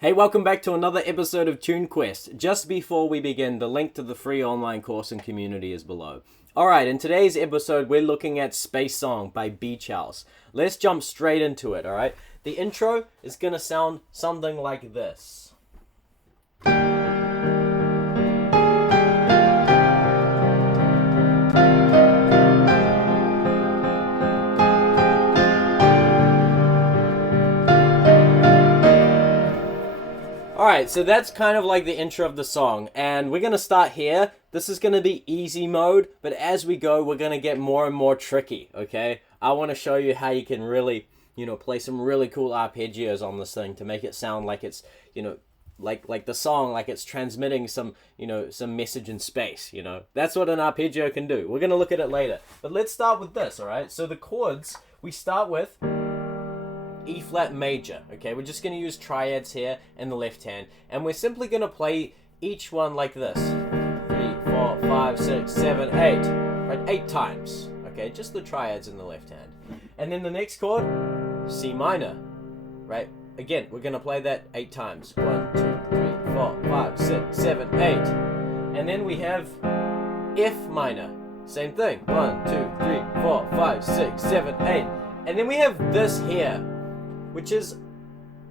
Hey, welcome back to another episode of Tune Quest. Just before we begin, the link to the free online course and community is below. Alright, in today's episode, we're looking at Space Song by Beach House. Let's jump straight into it, alright? The intro is gonna sound something like this. Alright, so that's kind of like the intro of the song, and we're going to start here. This is going to be easy mode, but as we go, we're going to get more and more tricky, okay? I want to show you how you can really, play some really cool arpeggios on this thing to make it sound like it's, like the song, like it's transmitting some, some message in space, That's what an arpeggio can do. We're going to look at it later. But let's start with this, alright? So the chords, we start with E flat major, okay? We're just going to use triads here in the left hand, and we're simply going to play each one like this. 3, 4, 5, 6, 7, 8, right? 8 times, okay? Just the triads in the left hand. And then the next chord, C minor, right? Again, we're going to play that 8 times. 1, 2, 3, 4, 5, 6, 7, 8. And then we have F minor. Same thing. 1, 2, 3, 4, 5, 6, 7, 8. And then we have this here, which is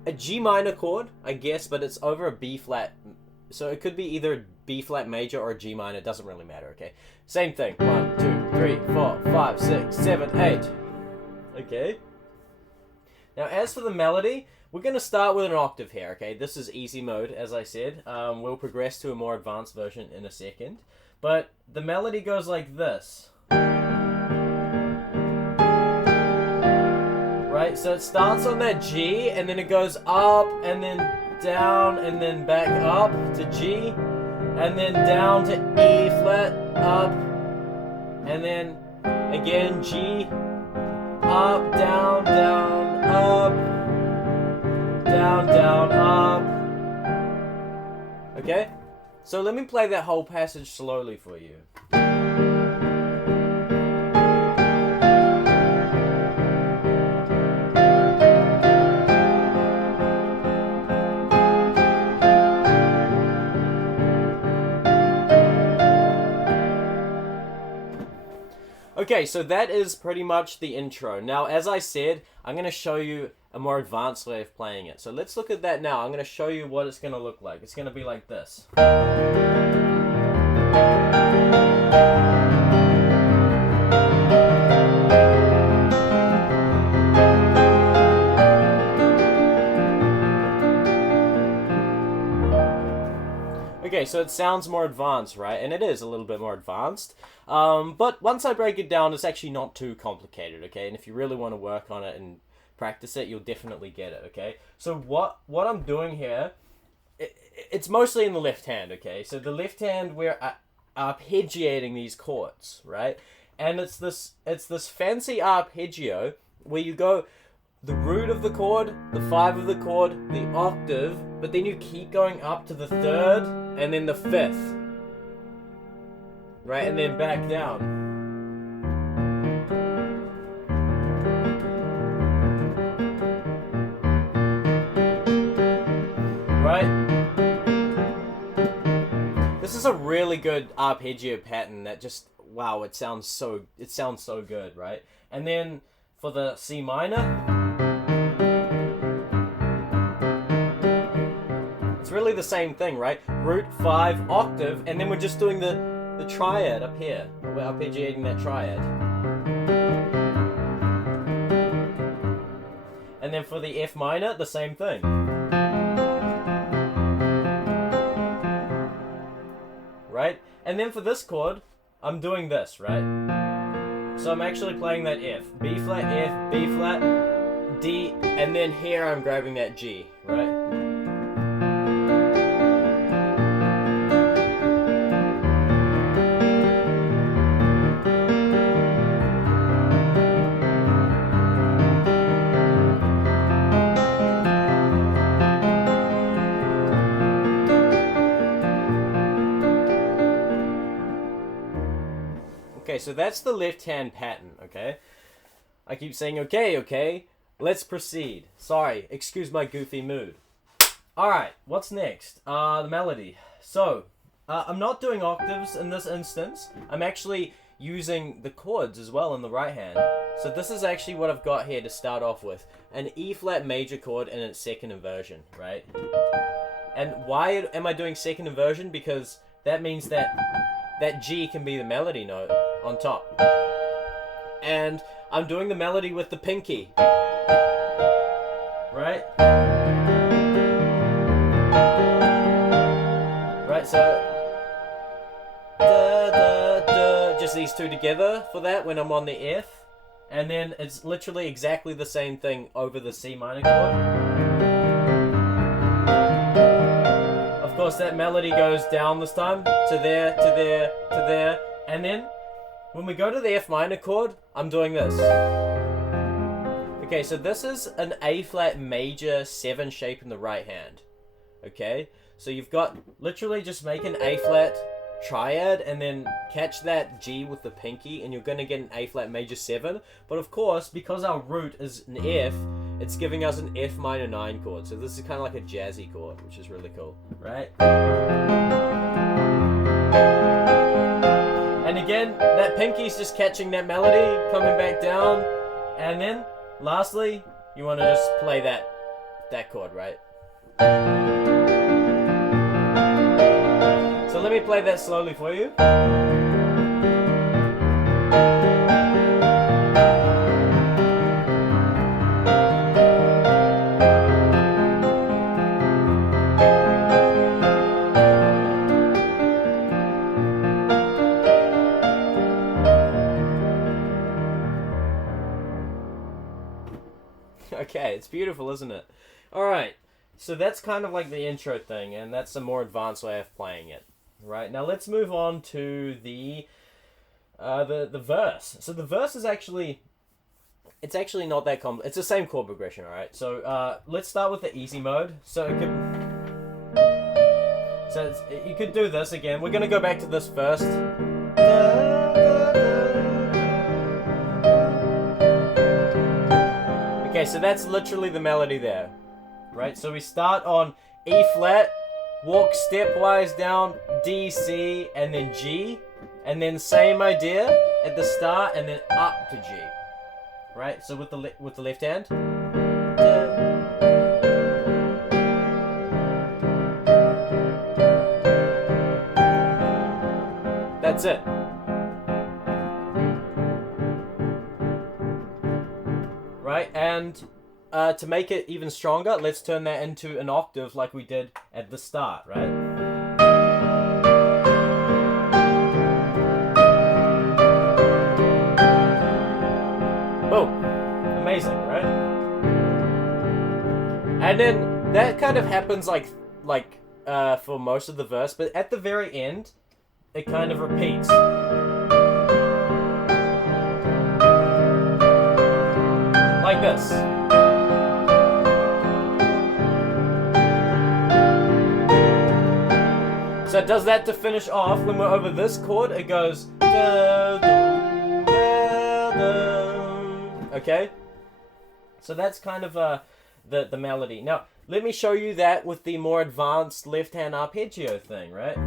a G minor chord, I guess, but it's over a B flat. So it could be either a B flat major or a G minor. It doesn't really matter, okay? Same thing. 1, 2, 3, 4, 5, 6, 7, 8. Okay? Now, as for the melody, we're going to start with an octave here, okay? This is easy mode, as I said. We'll progress to a more advanced version in a second. But the melody goes like this. Right, so it starts on that G, and then it goes up, and then down, and then back up to G, and then down to E flat, up, and then again G, up, down, down, up, down, down, up. Okay? So let me play that whole passage slowly for you. Okay, so that is pretty much the intro. Now, as I said, I'm going to show you a more advanced way of playing it. So let's look at that now. I'm going to show you what it's going to look like. It's going to be like this. Okay, so it sounds more advanced, right? And it is a little bit more advanced. But once I break it down, it's actually not too complicated, okay? And if you really want to work on it and practice it, you'll definitely get it, okay? So what I'm doing here, it's mostly in the left hand, okay? So the left hand, we're arpeggiating these chords, right? And it's this fancy arpeggio where you go the root of the chord, the 5 of the chord, the octave, but then you keep going up to the 3rd and then the 5th. Right? And then back down. Right? This is a really good arpeggio pattern that just, wow, it sounds so good, right? And then for the C minor, it's really the same thing, right? Root, 5, octave, and then we're just doing the triad up here. We're arpeggiating that triad. And then for the F minor, the same thing. Right? And then for this chord, I'm doing this, right? So I'm actually playing that F. B flat, F, B flat, D, and then here I'm grabbing that G, right? Okay, so that's the left-hand pattern, okay? I keep saying, okay, let's proceed. Sorry, excuse my goofy mood. Alright, what's next? The melody. So, I'm not doing octaves in this instance. I'm actually using the chords as well in the right hand. So this is actually what I've got here to start off with. An E flat major chord in its second inversion, right? And why am I doing second inversion? Because that means that that G can be the melody note on top. And I'm doing the melody with the pinky. Right? Right, so da, da, da, just these two together for that when I'm on the F. And then it's literally exactly the same thing over the C minor chord. Of course, that melody goes down this time to there, to there, to there. And then when we go to the F minor chord, I'm doing this. Okay, so this is an A flat major 7 shape in the right hand. Okay, so you've got literally just make an A flat triad and then catch that G with the pinky and you're going to get an A flat major 7. But of course, because our root is an F, it's giving us an F minor 9 chord. So this is kind of like a jazzy chord, which is really cool, right? And again, that pinky's just catching that melody, coming back down, and then lastly, you want to just play that chord, right? So let me play that slowly for you. Okay, it's beautiful, isn't it? Alright, so that's kind of like the intro thing, and that's a more advanced way of playing it. Right, now let's move on to the verse. So the verse is actually, it's actually not that complex. It's the same chord progression, alright? So let's start with the easy mode. So you could do this again. We're going to go back to this first. Okay, so that's literally the melody there, right? So we start on E flat, walk stepwise down, D, C, and then G, and then same idea at the start, and then up to G, right? So with the left hand. That's it. Right, and to make it even stronger, let's turn that into an octave like we did at the start, right? Boom. Amazing, right? And then that kind of happens like for most of the verse, but at the very end, it kind of repeats. Like this. So it does that to finish off. When we're over this chord, it goes da, da, da, da. Okay? So that's kind of the melody. Now, let me show you that with the more advanced left-hand arpeggio thing, right?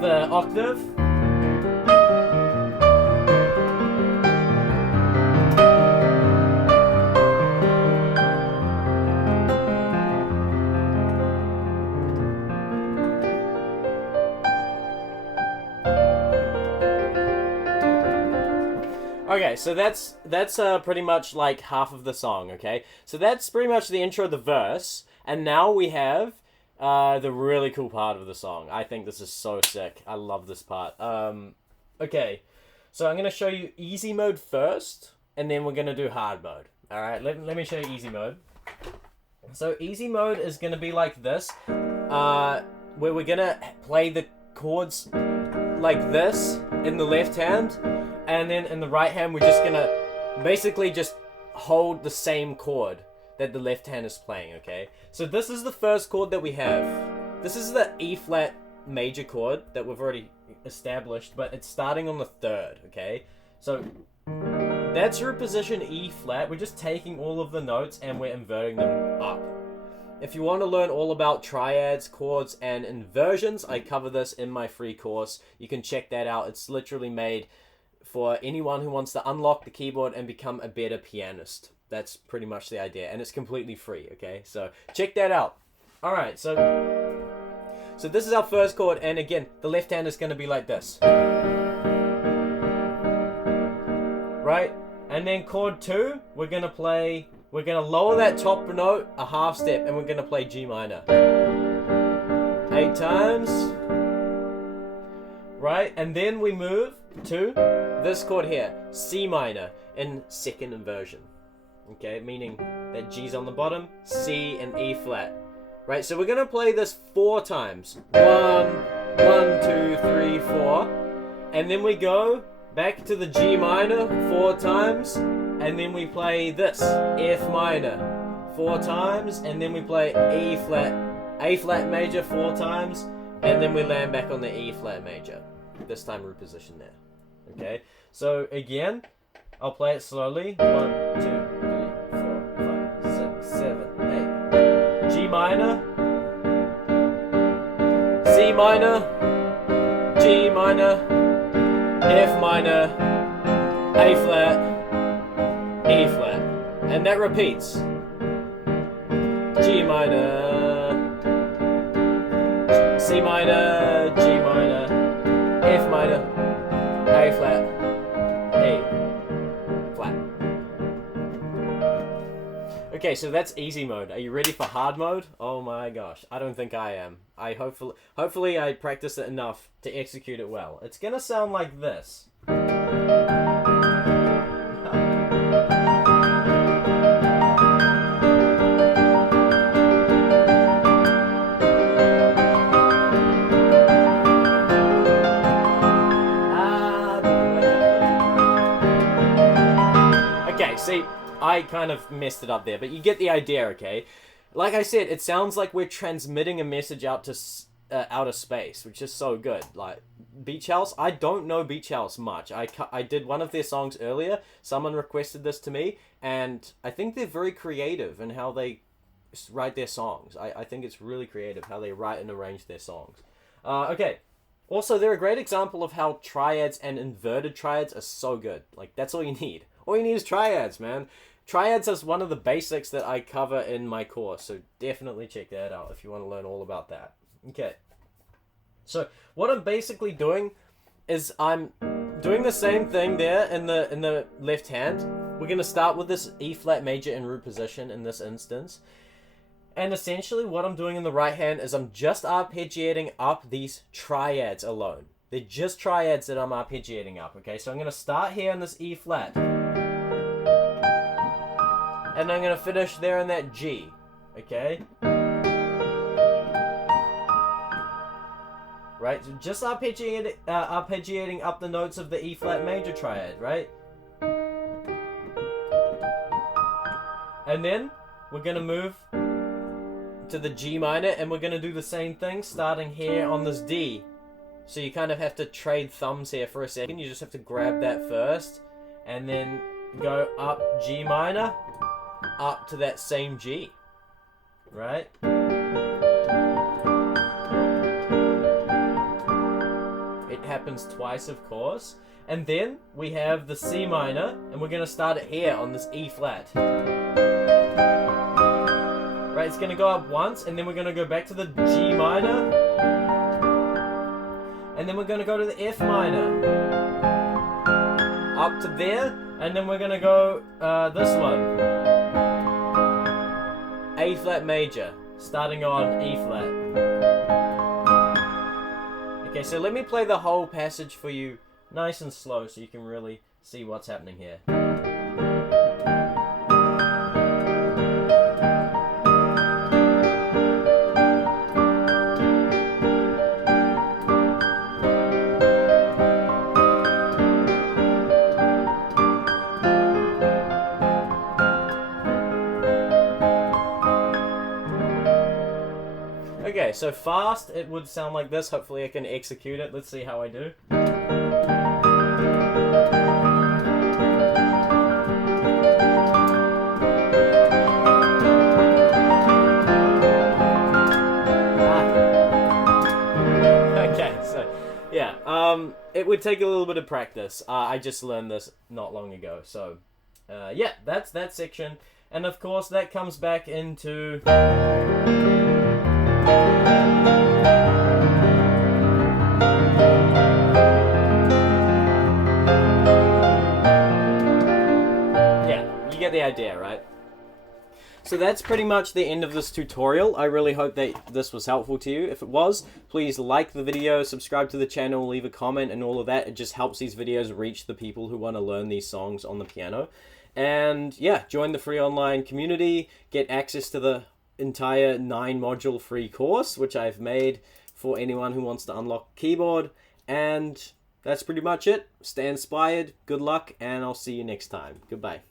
The octave. Okay, so that's pretty much like half of the song, okay? So that's pretty much the intro of the verse, and now we have the really cool part of the song. I think this is so sick. I love this part. Okay, so I'm going to show you easy mode first, and then we're going to do hard mode. Alright, let me show you easy mode. So easy mode is going to be like this, where we're going to play the chords like this in the left hand, and then in the right hand we're just going to basically just hold the same chord that the left hand is playing, okay? So this is the first chord that we have. This is the E flat major chord that we've already established, but it's starting on the 3rd, okay? So that's root position E flat. We're just taking all of the notes and we're inverting them up. If you want to learn all about triads, chords, and inversions, I cover this in my free course. You can check that out. It's literally made for anyone who wants to unlock the keyboard and become a better pianist. That's pretty much the idea, and it's completely free, okay? So check that out. All right, so this is our first chord, and again, the left hand is going to be like this. Right? And then chord 2, we're going to lower that top note a half step, and we're going to play G minor. 8 times. Right? And then we move to this chord here, C minor, in second inversion. Okay? Meaning that G's on the bottom, C and E flat. Right? So we're going to play this 4 times. 1, 2, 3, 4. And then we go back to the G minor 4 times. And then we play this, F minor 4 times. And then we play E flat, A flat major 4 times. And then we land back on the E flat major. This time root position there. Okay? So again, I'll play it slowly. 1, 2, 3, 4, 5, 6, 7, 8. G minor. C minor. G minor. F minor. A flat. E flat. And that repeats. G minor. C minor. G minor. F minor. A flat. E flat. Okay, so that's easy mode. Are you ready for hard mode? Oh my gosh, I don't think I am. Hopefully I practice it enough to execute it well. It's gonna sound like this. Okay, see, I kind of messed it up there, but you get the idea, okay? Like I said, it sounds like we're transmitting a message out to outer space, which is so good. Like, Beach House, I don't know Beach House much. I did one of their songs earlier. Someone requested this to me, and I think they're very creative in how they write their songs. I think it's really creative how they write and arrange their songs. Okay. Also, they're a great example of how triads and inverted triads are so good. Like, that's all you need. All you need is triads, man. Triads is one of the basics that I cover in my course, so definitely check that out if you want to learn all about that. Okay. So, what I'm basically doing is I'm doing the same thing there in the left hand. We're going to start with this E flat major in root position in this instance. And essentially what I'm doing in the right hand is I'm just arpeggiating up these triads alone. They're just triads that I'm arpeggiating up, okay? So I'm going to start here on this E flat. And I'm going to finish there in that G, okay? Right, so just arpeggiating up the notes of the E flat major triad, right? And then we're going to move to the G minor, and we're going to do the same thing starting here on this D. So you kind of have to trade thumbs here for a second. You just have to grab that first and then go up G minor up to that same G, right? It happens twice, of course. And then we have the C minor, and we're going to start it here on this E flat. Right, it's going to go up once, and then we're going to go back to the G minor. And then we're going to go to the F minor. Up to there, and then we're going to go this one. A flat major, starting on E flat. Okay, so let me play the whole passage for you nice and slow so you can really see what's happening here. Okay, so fast, it would sound like this. Hopefully I can execute it. Let's see how I do. Okay, so yeah, it would take a little bit of practice. I just learned this not long ago, so yeah, that's that section. And of course, that comes back into... Yeah, you get the idea, right? So that's pretty much the end of this tutorial. I really hope that this was helpful to you. If it was, please like the video, subscribe to the channel, leave a comment and all of that. It just helps these videos reach the people who want to learn these songs on the piano. And yeah, join the free online community, get access to the entire 9-module free course, which I've made for anyone who wants to unlock keyboard. And that's pretty much it. Stay inspired, good luck, and I'll see you next time. Goodbye.